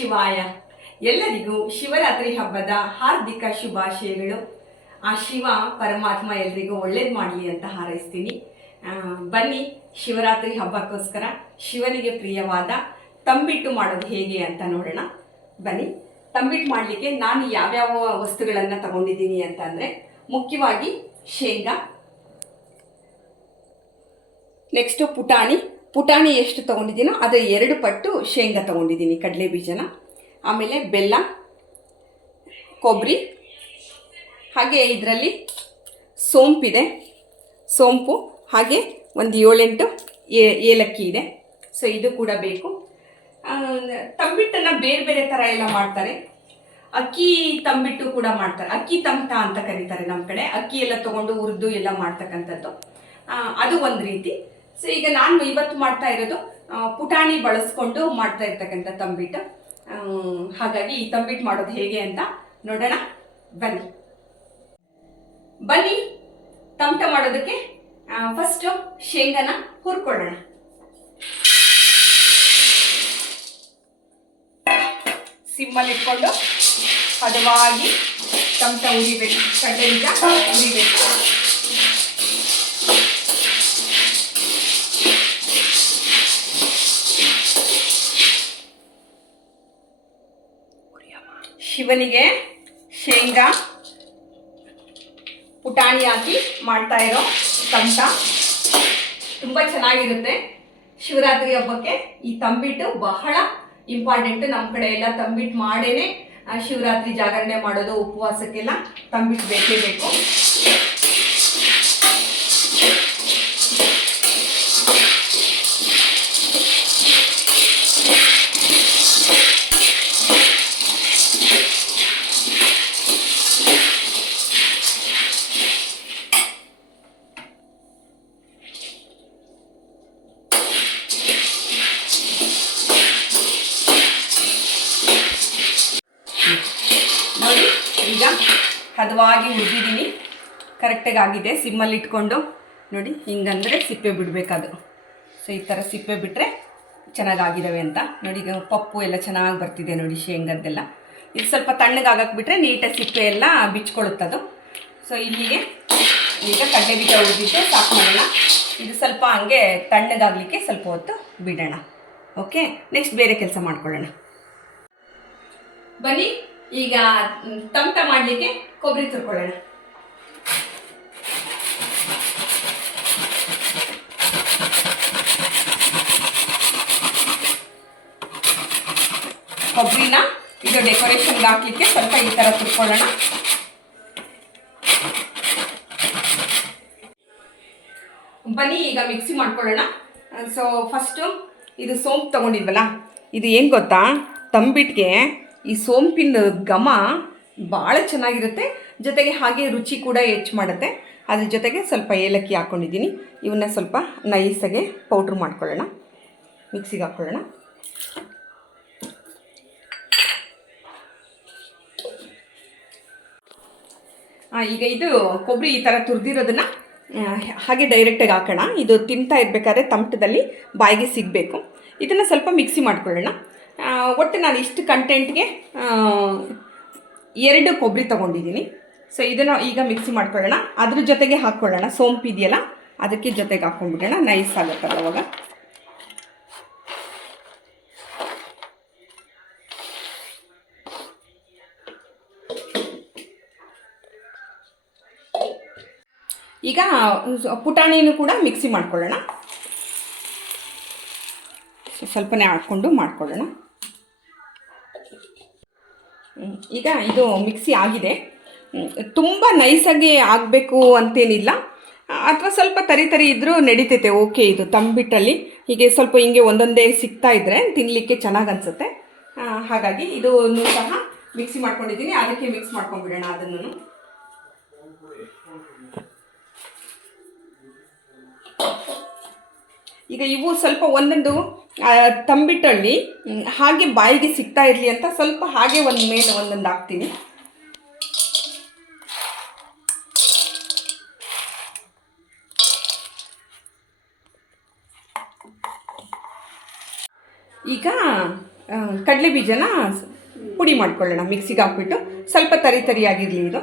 ಶಿವಾಯ. ಎಲ್ಲರಿಗೂ ಶಿವರಾತ್ರಿ ಹಬ್ಬದ ಹಾರ್ದಿಕ ಶುಭಾಶಯಗಳು. ಆ ಶಿವ ಪರಮಾತ್ಮ ಎಲ್ರಿಗೂ ಒಳ್ಳೇದು ಮಾಡಲಿ ಅಂತ ಹಾರೈಸ್ತೀನಿ. ಬನ್ನಿ, ಶಿವರಾತ್ರಿ ಹಬ್ಬಕ್ಕೋಸ್ಕರ ಶಿವನಿಗೆ ಪ್ರಿಯವಾದ ತಂಬಿಟ್ಟು ಮಾಡೋದು ಹೇಗೆ ಅಂತ ನೋಡೋಣ. ಬನ್ನಿ. ತಂಬಿಟ್ಟು ಮಾಡಲಿಕ್ಕೆ ನಾನು ಯಾವ್ಯಾವ ವಸ್ತುಗಳನ್ನು ತಗೊಂಡಿದ್ದೀನಿ ಅಂತಂದರೆ, ಮುಖ್ಯವಾಗಿ ಶೇಂಗಾ, ನೆಕ್ಸ್ಟು ಪುಟಾಣಿ ಎಷ್ಟು ತೊಗೊಂಡಿದ್ದೀನೋ ಅದು 2 ಪಟ್ಟು ಶೇಂಗಾ ತೊಗೊಂಡಿದ್ದೀನಿ, ಕಡಲೆ ಬೀಜನ. ಆಮೇಲೆ ಬೆಲ್ಲ, ಕೊಬ್ಬರಿ, ಹಾಗೆ ಇದರಲ್ಲಿ ಸೋಂಪು, ಹಾಗೆ ಒಂದು 7-8 ಏಲಕ್ಕಿ ಇದೆ. ಸೊ ಇದು ಕೂಡ ಬೇಕು. ತಂಬಿಟ್ಟನ್ನು ಬೇರೆ ಬೇರೆ ಥರ ಎಲ್ಲ ಮಾಡ್ತಾರೆ. ಅಕ್ಕಿ ತಂಬಿಟ್ಟು ಕೂಡ ಮಾಡ್ತಾರೆ, ಅಕ್ಕಿ ತಮಟ ಅಂತ ಕರೀತಾರೆ ನಮ್ಮ ಕಡೆ. ಅಕ್ಕಿ ಎಲ್ಲ ತೊಗೊಂಡು ಹುರಿದು ಎಲ್ಲ ಮಾಡ್ತಕ್ಕಂಥದ್ದು, ಅದು ಒಂದು ರೀತಿ. ಸೊ ಈಗ ನಾನು ಇವತ್ತು ಮಾಡ್ತಾ ಇರೋದು ಪುಟಾಣಿ ಬಳಸ್ಕೊಂಡು ಮಾಡ್ತಾ ಇರ್ತಕ್ಕಂಥ ತಂಬಿಟ್ಟು. ಹಾಗಾಗಿ ಈ ತಂಬಿಟ್ಟು ಮಾಡೋದು ಹೇಗೆ ಅಂತ ನೋಡೋಣ. ಬನ್ನಿ. ತಮಟ ಮಾಡೋದಕ್ಕೆ ಫಸ್ಟು ಶೇಂಗಾನ ಹುರ್ಕೊಳ್ಳೋಣ. ಸಿಮ್ಮಲ್ಲಿ ಇಟ್ಕೊಂಡು ಹದವಾಗಿ ತಮಟ ಉರಿಬೇಕು, ಕಡಲೆ ಬೀಜ ಉರಿಬೇಕು. ಶಿವನಿಗೆ ಶೇಂಗಾ ಪುಟಾಣಿ ಹಾಕಿ ಮಾಡ್ತಾ ಇರೋ ತಮಟ ತುಂಬ ಚೆನ್ನಾಗಿರುತ್ತೆ. ಶಿವರಾತ್ರಿ ಹಬ್ಬಕ್ಕೆ ಈ ತಂಬಿಟ್ಟು ಬಹಳ ಇಂಪಾರ್ಟೆಂಟ್. ನಮ್ಮ ಕಡೆ ಎಲ್ಲ ತಂಬಿಟ್ಟು ಮಾಡೇನೆ ಶಿವರಾತ್ರಿ ಜಾಗರಣೆ ಮಾಡೋದು. ಉಪವಾಸಕ್ಕೆಲ್ಲ ತಂಬಿಟ್ಟು ಬೇಕೇ ಬೇಕು. ನೋಡಿ, ಈಗ ಹದವಾಗಿ ಹುರಿದಿದ್ದೀನಿ, ಕರೆಕ್ಟಾಗಿ ಆಗಿದೆ. ಸಿಮ್ಮಲ್ಲಿ ಇಟ್ಕೊಂಡು ನೋಡಿ, ಹಿಂಗಂದರೆ ಸಿಪ್ಪೆ ಬಿಡಬೇಕದು. ಸೊ ಈ ಥರ ಸಿಪ್ಪೆ ಬಿಟ್ಟರೆ ಚೆನ್ನಾಗಾಗಿದ್ದಾವೆ ಅಂತ ನೋಡಿ. ಈಗ ಪಪ್ಪು ಎಲ್ಲ ಚೆನ್ನಾಗಿ ಬರ್ತಿದೆ ನೋಡಿ, ಶೇಂಗದ್ದೆಲ್ಲ. ಇದು ಸ್ವಲ್ಪ ತಣ್ಣಗಾಗಕ್ಕೆ ಬಿಟ್ಟರೆ ನೀಟಾಗಿ ಸಿಪ್ಪೆ ಎಲ್ಲ ಬಿಚ್ಕೊಳ್ಳುತ್ತದು. ಸೊ ಇಲ್ಲಿಗೆ ಈಗ ಕಡಲೆ ಬೀಜ ಹುರಿದಿದ್ದು ಸಾಕು ಮಾಡೋಣ. ಇದು ಸ್ವಲ್ಪ ಹಂಗೆ ತಣ್ಣಗಾಗಲಿಕ್ಕೆ ಸ್ವಲ್ಪ ಹೊತ್ತು ಬಿಡೋಣ. ಓಕೆ, ನೆಕ್ಸ್ಟ್ ಬೇರೆ ಕೆಲಸ ಮಾಡ್ಕೊಳ್ಳೋಣ. ಬನ್ನಿ, ಈಗ ತಮಟ ಮಾಡಲಿಕ್ಕೆ ಕೊಬ್ಬರಿ ತುರ್ಕೊಳ್ಳೋಣ. ಕೊಬ್ಬರಿನ ಇದು ಡೆಕೋರೇಷನ್ಗೆ ಹಾಕ್ಲಿಕ್ಕೆ ಸ್ವಲ್ಪ ಈ ಥರ ತುರ್ಕೊಳ್ಳೋಣ. ಬನ್ನಿ, ಈಗ ಮಿಕ್ಸಿ ಮಾಡ್ಕೊಳ್ಳೋಣ. ಸೊ ಫಸ್ಟು ಇದು ಸೋಂಪು ತೊಗೊಂಡಿದ್ವಲ್ಲ, ಇದು ಏನು ಗೊತ್ತಾ, ತಂಬಿಟ್ಟಿಗೆ ಈ ಸೋಂಪಿನ ಘಮ ಭಾಳ ಚೆನ್ನಾಗಿರುತ್ತೆ. ಜೊತೆಗೆ ಹಾಗೆ ರುಚಿ ಕೂಡ ಹೆಚ್ಚು ಮಾಡುತ್ತೆ. ಅದ್ರ ಜೊತೆಗೆ ಸ್ವಲ್ಪ ಏಲಕ್ಕಿ ಹಾಕ್ಕೊಂಡಿದ್ದೀನಿ. ಇವನ್ನ ಸ್ವಲ್ಪ ನೈಸಾಗೆ ಪೌಡ್ರ್ ಮಾಡ್ಕೊಳ್ಳೋಣ, ಮಿಕ್ಸಿಗೆ ಹಾಕ್ಕೊಳ್ಳೋಣ. ಈಗ ಇದು ಕೊಬ್ಬರಿ ಈ ಥರ ತುರಿದಿರೋದನ್ನು ಹಾಗೆ ಡೈರೆಕ್ಟಾಗಿ ಹಾಕೋಣ. ಇದು ತಿಂತಾ ಇರಬೇಕಾದ್ರೆ ತಮಟದಲ್ಲಿ ಬಾಯಿಗೆ ಸಿಗಬೇಕು. ಇದನ್ನು ಸ್ವಲ್ಪ ಮಿಕ್ಸಿ ಮಾಡ್ಕೊಳ್ಳೋಣ. ಒಟ್ಟು ನಾನು ಇಷ್ಟು ಕಂಟೆಂಟ್ಗೆ 2 ಕೊಬ್ಬರಿ ತೊಗೊಂಡಿದ್ದೀನಿ. ಸೊ ಇದನ್ನು ಈಗ ಮಿಕ್ಸಿ ಮಾಡ್ಕೊಳ್ಳೋಣ. ಅದ್ರ ಜೊತೆಗೆ ಹಾಕ್ಕೊಳ್ಳೋಣ ಸೋಂಪು ಇದೆಯಲ್ಲ, ಅದಕ್ಕೆ ಜೊತೆಗೆ ಹಾಕ್ಕೊಂಡ್ಬಿಡೋಣ. ನೈಸ್ ಆಗುತ್ತಲ್ಲ ಅವಾಗ. ಈಗ ಪುಟಾಣಿನೂ ಕೂಡ ಮಿಕ್ಸಿ ಮಾಡ್ಕೊಳ್ಳೋಣ. ಸ್ವಲ್ಪನೇ ಹಾಕ್ಕೊಂಡು ಮಾಡ್ಕೊಳ್ಳೋಣ. ಈಗ ಇದು ಮಿಕ್ಸಿ ಆಗಿದೆ. ತುಂಬ ನೈಸಾಗಿ ಆಗಬೇಕು ಅಂತೇನಿಲ್ಲ, ಅಥವಾ ಸ್ವಲ್ಪ ತರಿ ಇದ್ದರೂ ನಡೀತೈತೆ. ಓಕೆ, ಇದು ತಂಬಿಟ್ಟಲ್ಲಿ ಹೀಗೆ ಸ್ವಲ್ಪ ಹಿಂಗೆ ಒಂದೊಂದೇ ಸಿಗ್ತಾ ಇದ್ದರೆ ತಿನ್ನಲಿಕ್ಕೆ ಚೆನ್ನಾಗಿ ಅನಿಸುತ್ತೆ. ಹಾಗಾಗಿ ಇದನ್ನು ಸಹ ಮಿಕ್ಸಿ ಮಾಡ್ಕೊಂಡಿದ್ದೀನಿ. ಅದಕ್ಕೆ ಮಿಕ್ಸ್ ಮಾಡ್ಕೊಂಡ್ಬಿಡೋಣ ಅದನ್ನು. ಈಗ ಇವು ಸ್ವಲ್ಪ ಒಂದೊಂದು ತಂಬಿಟ್ಟಲ್ಲಿ ಹಾಗೆ ಬಾಯಿಗೆ ಸಿಗ್ತಾ ಇರಲಿ ಅಂತ ಸ್ವಲ್ಪ ಹಾಗೆ ಒಂದು ಮೇಲೆ ಒಂದೊಂದು ಹಾಕ್ತೀನಿ. ಈಗ ಕಡಲೆ ಬೀಜನ ಪುಡಿ ಮಾಡ್ಕೊಳ್ಳೋಣ. ಮಿಕ್ಸಿಗೆ ಹಾಕ್ಬಿಟ್ಟು ಸ್ವಲ್ಪ ತರಿಯಾಗಿರಲಿ ಇದು.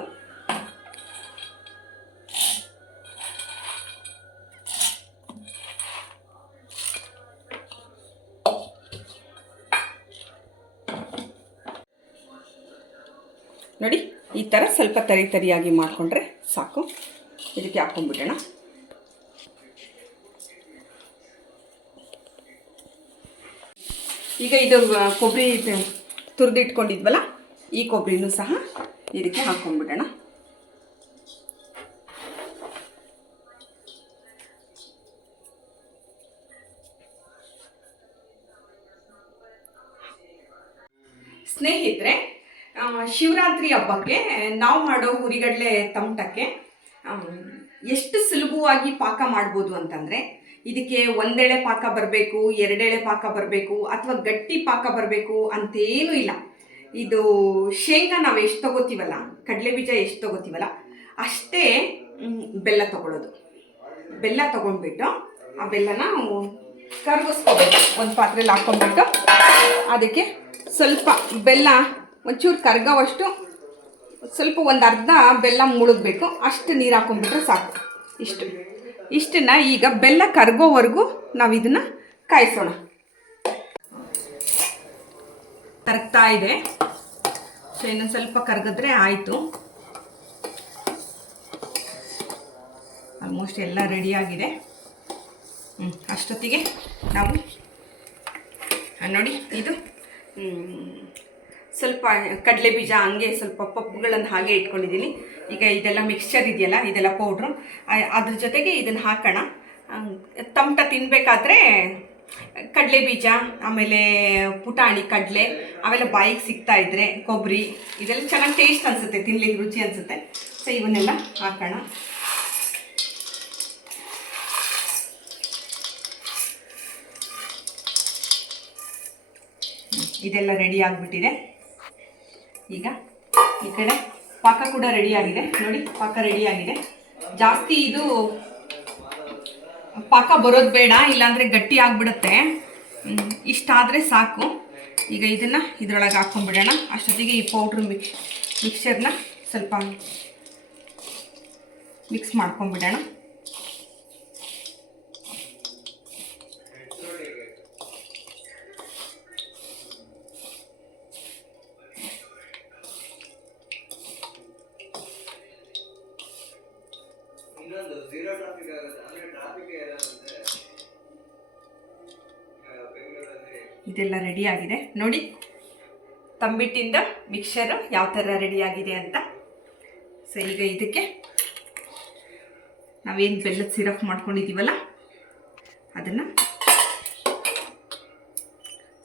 ನೋಡಿ ಈ ಥರ ಸ್ವಲ್ಪ ತರಿಯಾಗಿ ಮಾಡಿಕೊಂಡ್ರೆ ಸಾಕು. ಇದಕ್ಕೆ ಹಾಕ್ಕೊಂಡ್ಬಿಡೋಣ. ಈಗ ಇದು ಕೊಬ್ಬರಿ ತುರಿದಿಟ್ಕೊಂಡಿದ್ವಲ್ಲ, ಈ ಕೊಬ್ಬರಿನೂ ಸಹ ಇದಕ್ಕೆ ಹಾಕ್ಕೊಂಡ್ಬಿಡೋಣ. ಸ್ನೇಹಿತರೆ, ಶಿವರಾತ್ರಿ ಹಬ್ಬಕ್ಕೆ ನಾವು ಮಾಡೋ ಹುರಿಗಡಲೆ ತಮಟಕ್ಕೆ ಎಷ್ಟು ಸುಲಭವಾಗಿ ಪಾಕ ಮಾಡ್ಬೋದು ಅಂತಂದರೆ, ಇದಕ್ಕೆ ಒಂದೆಳೆ ಪಾಕ ಬರಬೇಕು, ಎರಡೆಳೆ ಪಾಕ ಬರಬೇಕು ಅಥವಾ ಗಟ್ಟಿ ಪಾಕ ಬರಬೇಕು ಅಂತೇನೂ ಇಲ್ಲ. ಇದು ಶೇಂಗಾ ನಾವು ಎಷ್ಟು ತೊಗೋತೀವಲ್ಲ, ಕಡಲೆ ಬೀಜ ಎಷ್ಟು ತೊಗೋತೀವಲ್ಲ ಅಷ್ಟೇ ಬೆಲ್ಲ ತೊಗೊಳ್ಳೋದು. ಬೆಲ್ಲ ತೊಗೊಂಡ್ಬಿಟ್ಟು ಆ ಬೆಲ್ಲನ ಕರಗಿಸ್ಕೋಬೇಕು. ಒಂದು ಪಾತ್ರೆಯಲ್ಲಿ ಹಾಕ್ಕೊಂಡ್ಬಿಟ್ಟು ಅದಕ್ಕೆ ಸ್ವಲ್ಪ ಬೆಲ್ಲ ಒಂಚೂರು ಕರಗೋವಷ್ಟು, ಸ್ವಲ್ಪ ಒಂದು ಅರ್ಧ ಬೆಲ್ಲ ಮುಳುಗಬೇಕು, ಅಷ್ಟು ನೀರು ಹಾಕ್ಕೊಂಡ್ಬಿಟ್ರೆ ಸಾಕು. ಇಷ್ಟನ್ನು ಈಗ ಬೆಲ್ಲ ಕರಗೋವರೆಗೂ ನಾವು ಇದನ್ನು ಕಾಯಿಸೋಣ. ಕರಗ್ತಾ ಇದೆ. ಸೊ ಇನ್ನೊಂದು ಸ್ವಲ್ಪ ಕರಗಿದ್ರೆ ಆಯಿತು. ಆಲ್ಮೋಸ್ಟ್ ಎಲ್ಲ ರೆಡಿಯಾಗಿದೆ. ಅಷ್ಟೊತ್ತಿಗೆ ನಾವು ನೋಡಿ ಇದು ಸ್ವಲ್ಪ ಕಡಲೆ ಬೀಜ ಹಂಗೆ ಸ್ವಲ್ಪ ಪಪ್ಪುಗಳನ್ನು ಹಾಗೆ ಇಟ್ಕೊಂಡಿದ್ದೀನಿ. ಈಗ ಇದೆಲ್ಲ ಮಿಕ್ಸ್ಚರ್ ಇದೆಯಲ್ಲ, ಇದೆಲ್ಲ ಪೌಡ್ರು, ಅದ್ರ ಜೊತೆಗೆ ಇದನ್ನು ಹಾಕೋಣ. ತಮಟ ತಿನ್ನಬೇಕಾದ್ರೆ ಕಡಲೆ ಬೀಜ, ಆಮೇಲೆ ಪುಟಾಣಿ ಕಡಲೆ ಅವೆಲ್ಲ ಬಾಯಿಗೆ ಸಿಗ್ತಾ ಇದ್ದರೆ, ಕೊಬ್ಬರಿ ಇದೆಲ್ಲ ಚೆನ್ನಾಗಿ ಟೇಸ್ಟ್ ಅನಿಸುತ್ತೆ, ತಿನ್ಲಿಕ್ಕೆ ರುಚಿ ಅನಿಸುತ್ತೆ. ಸೊ ಇವನ್ನೆಲ್ಲ ಹಾಕೋಣ. ಇದೆಲ್ಲ ರೆಡಿ ಆಗಿಬಿಟ್ಟಿದೆ. ಈಗ ಈ ಕಡೆ ಪಾಕ ಕೂಡ ರೆಡಿಯಾಗಿದೆ. ನೋಡಿ ಪಾಕ ರೆಡಿಯಾಗಿದೆ. ಜಾಸ್ತಿ ಇದು ಪಾಕ ಬರೋದು ಬೇಡ, ಇಲ್ಲಾಂದರೆ ಗಟ್ಟಿ ಆಗಿಬಿಡುತ್ತೆ. ಇಷ್ಟಾದರೆ ಸಾಕು. ಈಗ ಇದನ್ನು ಇದರೊಳಗೆ ಹಾಕ್ಕೊಂಡ್ಬಿಡೋಣ. ಅಷ್ಟೊತ್ತಿಗೆ ಈ ಪೌಡ್ರ್ ಮಿಕ್ಸ್ಚರ್ನ ಸ್ವಲ್ಪ ಮಿಕ್ಸ್ ಮಾಡ್ಕೊಂಡ್ಬಿಡೋಣ. ಇದೆಲ್ಲ ರೆಡಿಯಾಗಿದೆ. ನೋಡಿ ತಂಬಿಟ್ಟಿಂದ ಮಿಕ್ಸರು ಯಾವ ಥರ ರೆಡಿಯಾಗಿದೆ ಅಂತ. ಸೊ ಈಗ ಇದಕ್ಕೆ ನಾವೇನು ಬೆಲ್ಲದ ಸಿರಪ್ ಮಾಡ್ಕೊಂಡಿದ್ದೀವಲ್ಲ ಅದನ್ನು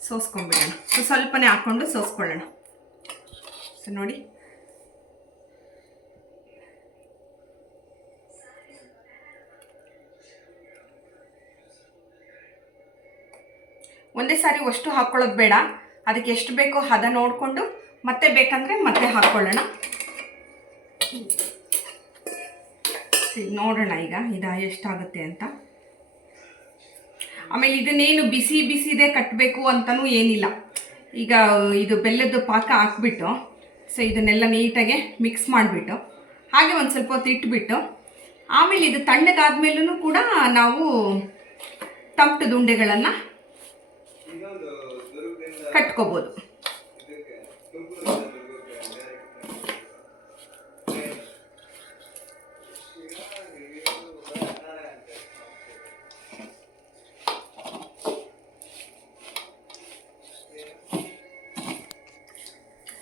ಸೋಸ್ಕೊಂಡ್ಬಿಡೋಣ. ಸೊ ಸ್ವಲ್ಪನೇ ಹಾಕ್ಕೊಂಡು ಸೋಸ್ಕೊಳ್ಳೋಣ. ಸೊ ನೋಡಿ ಒಂದೇ ಸಾರಿ ಅಷ್ಟು ಹಾಕ್ಕೊಳ್ಳೋದು ಬೇಡ. ಅದಕ್ಕೆ ಎಷ್ಟು ಬೇಕೋ ಹದ ನೋಡಿಕೊಂಡು ಮತ್ತೆ ಬೇಕಂದರೆ ಮತ್ತೆ ಹಾಕ್ಕೊಳ್ಳೋಣ. ನೋಡೋಣ ಈಗ ಇದು ಎಷ್ಟಾಗುತ್ತೆ ಅಂತ. ಆಮೇಲೆ ಇದನ್ನೇನು ಬಿಸಿ ಬಿಸಿದೇ ಕಟ್ಟಬೇಕು ಅಂತಲೂ ಏನಿಲ್ಲ. ಈಗ ಇದು ಬೆಲ್ಲದ ಪಾಕ ಹಾಕ್ಬಿಟ್ಟು ಸೊ ಇದನ್ನೆಲ್ಲ ನೀಟಾಗೆ ಮಿಕ್ಸ್ ಮಾಡಿಬಿಟ್ಟು ಹಾಗೆ ಒಂದು ಸ್ವಲ್ಪ ಹೊತ್ತು ಇಟ್ಬಿಟ್ಟು ಆಮೇಲೆ ಇದು ತಣ್ಣಗಾದ್ಮೇಲೂ ಕೂಡ ನಾವು ತಮಟದ ಉಂಡೆಗಳನ್ನು ಕಟ್ಕೋಬೋದು.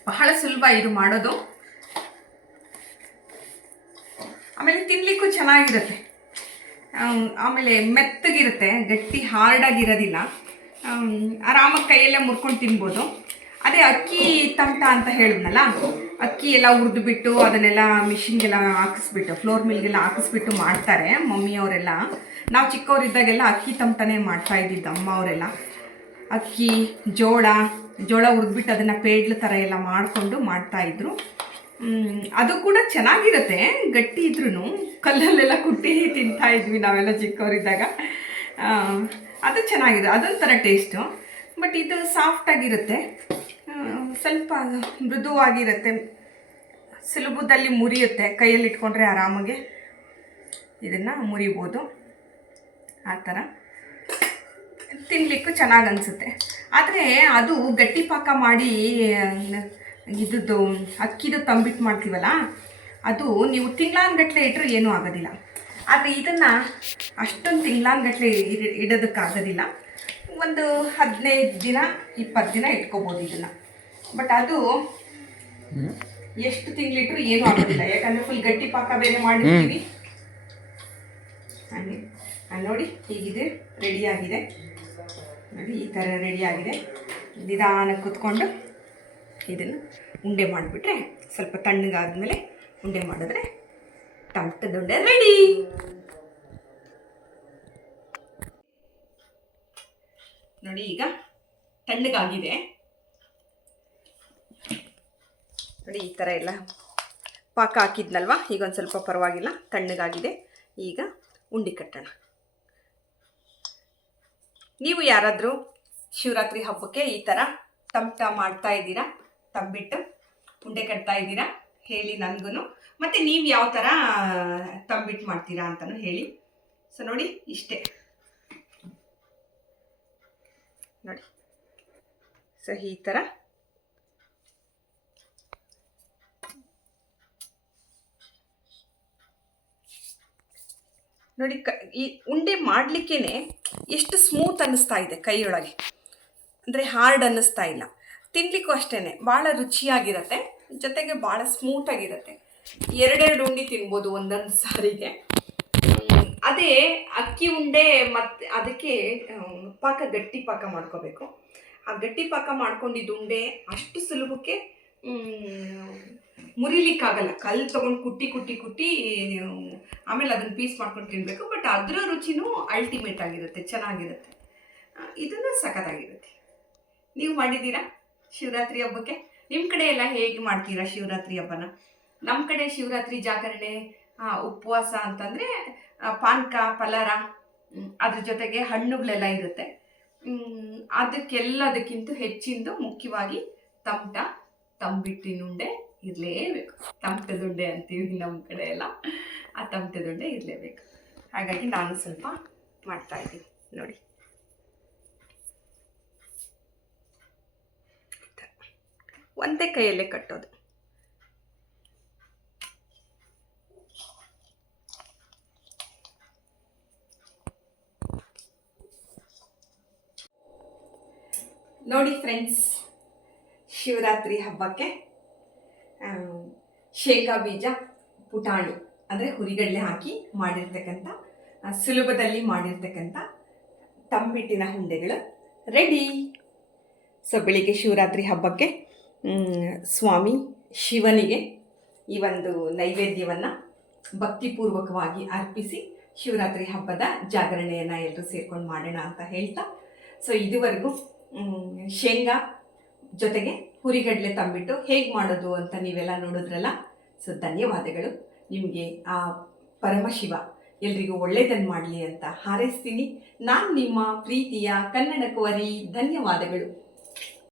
ಬಹಳ ಸುಲಭ ಇದು ಮಾಡೋದು. ಆಮೇಲೆ ತಿನ್ನಲಿಕ್ಕೂ ಚೆನ್ನಾಗಿರುತ್ತೆ. ಆಮೇಲೆ ಮೆತ್ತಗಿರುತ್ತೆ, ಗಟ್ಟಿ ಹಾರ್ಡಾಗಿರೋದಿಲ್ಲ. ಆರಾಮಾಗಿ ಕೈಯಲ್ಲೇ ಮುರ್ಕೊಂಡು ತಿನ್ಬೋದು. ಅದೇ ಅಕ್ಕಿ ತಮಟ ಅಂತ ಹೇಳಿದ್ನಲ್ಲ, ಅಕ್ಕಿ ಎಲ್ಲ ಹುರಿದ್ಬಿಟ್ಟು ಅದನ್ನೆಲ್ಲ ಮಿಷಿನ್ಗೆಲ್ಲ ಹಾಕಿಸ್ಬಿಟ್ಟು ಫ್ಲೋರ್ ಮಿಲ್ಗೆಲ್ಲ ಹಾಕಿಸ್ಬಿಟ್ಟು ಮಾಡ್ತಾರೆ ಮಮ್ಮಿಯವರೆಲ್ಲ. ನಾವು ಚಿಕ್ಕವರಿದ್ದಾಗೆಲ್ಲ ಅಕ್ಕಿ ತಮಟನೇ ಮಾಡ್ತಾ ಇದ್ದಿದ್ದು ಅಮ್ಮ ಅವರೆಲ್ಲ. ಅಕ್ಕಿ ಜೋಳ ಹುರಿದ್ಬಿಟ್ಟು ಅದನ್ನು ಪೇಡ್ಲ ಥರ ಎಲ್ಲ ಮಾಡಿಕೊಂಡು ಮಾಡ್ತಾಯಿದ್ರು. ಅದು ಕೂಡ ಚೆನ್ನಾಗಿರುತ್ತೆ, ಗಟ್ಟಿ ಇದ್ರೂ ಕಲ್ಲಲ್ಲೆಲ್ಲ ಕುಟ್ಟಿ ತಿಂತಾಯಿದ್ವಿ ನಾವೆಲ್ಲ ಚಿಕ್ಕವರಿದ್ದಾಗ. ಅದು ಚೆನ್ನಾಗಿದೆ, ಅದೊಂಥರ ಟೇಸ್ಟು. ಬಟ್ ಇದು ಸಾಫ್ಟಾಗಿರುತ್ತೆ, ಸ್ವಲ್ಪ ಮೃದುವಾಗಿರುತ್ತೆ, ಸುಲಭದಲ್ಲಿ ಮುರಿಯುತ್ತೆ. ಕೈಯಲ್ಲಿ ಇಟ್ಕೊಂಡ್ರೆ ಆರಾಮಾಗಿ ಇದನ್ನು ಮುರಿಬೋದು. ಆ ಥರ ತಿನ್ನಲಿಕ್ಕೂ ಚೆನ್ನಾಗಿ ಅನಿಸುತ್ತೆ. ಆದರೆ ಅದು ಗಟ್ಟಿ ಪಾಕ ಮಾಡಿ ಇದ್ದು ಅಕ್ಕಿದು ತಂಬಿಟ್ಟು ಮಾಡ್ತೀವಲ್ಲ, ಅದು ನೀವು ತಿಂಗಳಾನ್ಗಟ್ಲೆ ಇಟ್ಟರು ಏನೂ ಆಗೋದಿಲ್ಲ. ಆದರೆ ಇದನ್ನು ಅಷ್ಟೊಂದು ತಿಂಗಳಾನ್ಗಟ್ಲೆ ಇಡೋದಕ್ಕಾಗೋದಿಲ್ಲ. ಒಂದು 15 ದಿನ 20 ದಿನ ಇಟ್ಕೋಬೋದು ಇದನ್ನು. ಬಟ್ ಅದು ಎಷ್ಟು ತಿಂಗಳಿಟ್ರು ಏನೂ ಆಗೋದಿಲ್ಲ, ಯಾಕಂದರೆ ಫುಲ್ ಗಟ್ಟಿ ಪಾಕ ಬೇರೆ ಮಾಡಿರ್ತೀವಿ. ಹಾಗೆ ನೋಡಿ ಹೀಗಿದೆ, ರೆಡಿಯಾಗಿದೆ ನೋಡಿ, ಈ ಥರ ರೆಡಿಯಾಗಿದೆ. ನಿಧಾನಕ್ಕೆ ಕೂತ್ಕೊಂಡು ಇದನ್ನು ಉಂಡೆ ಮಾಡಿಬಿಟ್ರೆ, ಸ್ವಲ್ಪ ತಣ್ಣಗಾದ್ಮೇಲೆ ಉಂಡೆ ಮಾಡಿದ್ರೆ ಟಮಟದ ಉಂಡೆ ರೆಡಿ. ನೋಡಿ ಈಗ ತಣ್ಣಗಾಗಿದೆ ನೋಡಿ, ಈ ಥರ ಎಲ್ಲ ಪಾಕ ಹಾಕಿದ್ನಲ್ವ, ಈಗ ಒಂದು ಸ್ವಲ್ಪ ಪರವಾಗಿಲ್ಲ, ತಣ್ಣಗಾಗಿದೆ. ಈಗ ಉಂಡೆ ಕಟ್ಟೋಣ. ನೀವು ಯಾರಾದರೂ ಶಿವರಾತ್ರಿ ಹಬ್ಬಕ್ಕೆ ಈ ಥರ ತಮಟ ಮಾಡ್ತಾ ಇದ್ದೀರಾ, ತಂಬಿಟ್ಟು ಉಂಡೆ ಕಟ್ತಾ ಇದ್ದೀರಾ ಹೇಳಿ ನನಗೂ. ಮತ್ತು ನೀವು ಯಾವ ಥರ ತಂಬಿಟ್ಟು ಮಾಡ್ತೀರಾ ಅಂತಲೂ ಹೇಳಿ. ಸೊ ನೋಡಿ ಇಷ್ಟೇ ನೋಡಿ. ಸೊ ಈ ಥರ ನೋಡಿ, ಈ ಉಂಡೆ ಮಾಡಲಿಕ್ಕೇ ಎಷ್ಟು ಸ್ಮೂತ್ ಅನ್ನಿಸ್ತಾ ಇದೆ ಕೈಯೊಳಗೆ, ಅಂದರೆ ಹಾರ್ಡ್ ಅನ್ನಿಸ್ತಾ ಇಲ್ಲ. ತಿನ್ನಲಿಕ್ಕೂ ಅಷ್ಟೇ ಭಾಳ ರುಚಿಯಾಗಿರುತ್ತೆ, ಜೊತೆಗೆ ಭಾಳ ಸ್ಮೂತಾಗಿರುತ್ತೆ. 2 ಉಂಡೆ ತಿನ್ಬೋದು ಒಂದೊಂದು ಸಾರಿಗೆ. ಅದೇ ಅಕ್ಕಿ ಉಂಡೆ ಮತ್ತು ಅದಕ್ಕೆ ಪಾಕ ಗಟ್ಟಿ ಪಾಕ ಮಾಡ್ಕೋಬೇಕು. ಆ ಗಟ್ಟಿ ಪಾಕ ಮಾಡ್ಕೊಂಡಿದ್ದು ಉಂಡೆ ಅಷ್ಟು ಸುಲಭಕ್ಕೆ ಮುರಿಲಿಕ್ಕಾಗಲ್ಲ. ಕಲ್ಲು ತೊಗೊಂಡು ಕುಟ್ಟಿ ಆಮೇಲೆ ಅದನ್ನು ಪೀಸ್ ಮಾಡ್ಕೊಂಡು ತಿನ್ನಬೇಕು. ಬಟ್ ಅದರ ರುಚಿನೂ ಅಲ್ಟಿಮೇಟ್ ಆಗಿರುತ್ತೆ, ಚೆನ್ನಾಗಿರುತ್ತೆ. ಇದನ್ನು ಸಖತ್ತಾಗಿರುತ್ತೆ. ನೀವು ಮಾಡಿದ್ದೀರಾ ಶಿವರಾತ್ರಿ ಹಬ್ಬಕ್ಕೆ? ನಿಮ್ಮ ಕಡೆ ಎಲ್ಲ ಹೇಗೆ ಮಾಡ್ತೀರಾ ಶಿವರಾತ್ರಿ ಹಬ್ಬನ? ನಮ್ಮ ಕಡೆ ಶಿವರಾತ್ರಿ ಜಾಗರಣೆ, ಉಪವಾಸ ಅಂತಂದರೆ ಪಾನಕ, ಫಲಾರ, ಅದ್ರ ಜೊತೆಗೆ ಹಣ್ಣುಗಳೆಲ್ಲ ಇರುತ್ತೆ. ಅದಕ್ಕೆಲ್ಲದಕ್ಕಿಂತ ಹೆಚ್ಚಿಂದು ಮುಖ್ಯವಾಗಿ ತಮಟ, ತಂಬಿಟ್ಟಿನ ಉಂಡೆ ಇರಲೇಬೇಕು. ತಮಟದುಂಡೆ ಅಂತೀವಿ ನಮ್ಮ ಕಡೆ ಎಲ್ಲ, ಆ ತಮಟದುಂಡೆ ಇರಲೇಬೇಕು. ಹಾಗಾಗಿ ನಾನು ಸ್ವಲ್ಪ ಮಾಡ್ತಾಯಿದ್ದೀನಿ ನೋಡಿ. ಒಂದೇ ಕೈಯಲ್ಲೇ ಕಟ್ಟೋದು. ನೋಡಿ ಫ್ರೆಂಡ್ಸ್, ಶಿವರಾತ್ರಿ ಹಬ್ಬಕ್ಕೆ ಶೇಂಗಾ ಬೀಜ, ಪುಟಾಣಿ ಅಂದರೆ ಹುರಿಗಡಲೆ ಹಾಕಿ ಮಾಡಿರ್ತಕ್ಕಂಥ, ಸುಲಭದಲ್ಲಿ ಮಾಡಿರ್ತಕ್ಕಂಥ ತಂಬಿಟ್ಟಿನ ಉಂಡೆಗಳು ರೆಡಿ. ಸೊ ಬೆಳಿಗ್ಗೆ ಶಿವರಾತ್ರಿ ಹಬ್ಬಕ್ಕೆ ಸ್ವಾಮಿ ಶಿವನಿಗೆ ಈ ಒಂದು ನೈವೇದ್ಯವನ್ನು ಭಕ್ತಿಪೂರ್ವಕವಾಗಿ ಅರ್ಪಿಸಿ ಶಿವರಾತ್ರಿ ಹಬ್ಬದ ಜಾಗರಣೆಯನ್ನು ಎಲ್ಲರೂ ಸೇರ್ಕೊಂಡು ಮಾಡೋಣ ಅಂತ ಹೇಳ್ತಾ, ಸೊ ಇದುವರೆಗೂ ಶೇಂಗಾ ಜೊತೆಗೆ ಹುರಿಗಡಲೆ ತಂಬಿಟ್ಟು ಹೇಗೆ ಮಾಡೋದು ಅಂತ ನೀವೆಲ್ಲ ನೋಡಿದ್ರಲ್ಲ. ಸೊ ಧನ್ಯವಾದಗಳು ನಿಮಗೆ. ಆ ಪರಮಶಿವ ಎಲ್ರಿಗೂ ಒಳ್ಳೆಯದನ್ನು ಮಾಡಲಿ ಅಂತ ಹಾರೈಸ್ತೀನಿ. ನಾನು ನಿಮ್ಮ ಪ್ರೀತಿಯ ಕನ್ನಡ ಕುವರಿ. ಧನ್ಯವಾದಗಳು.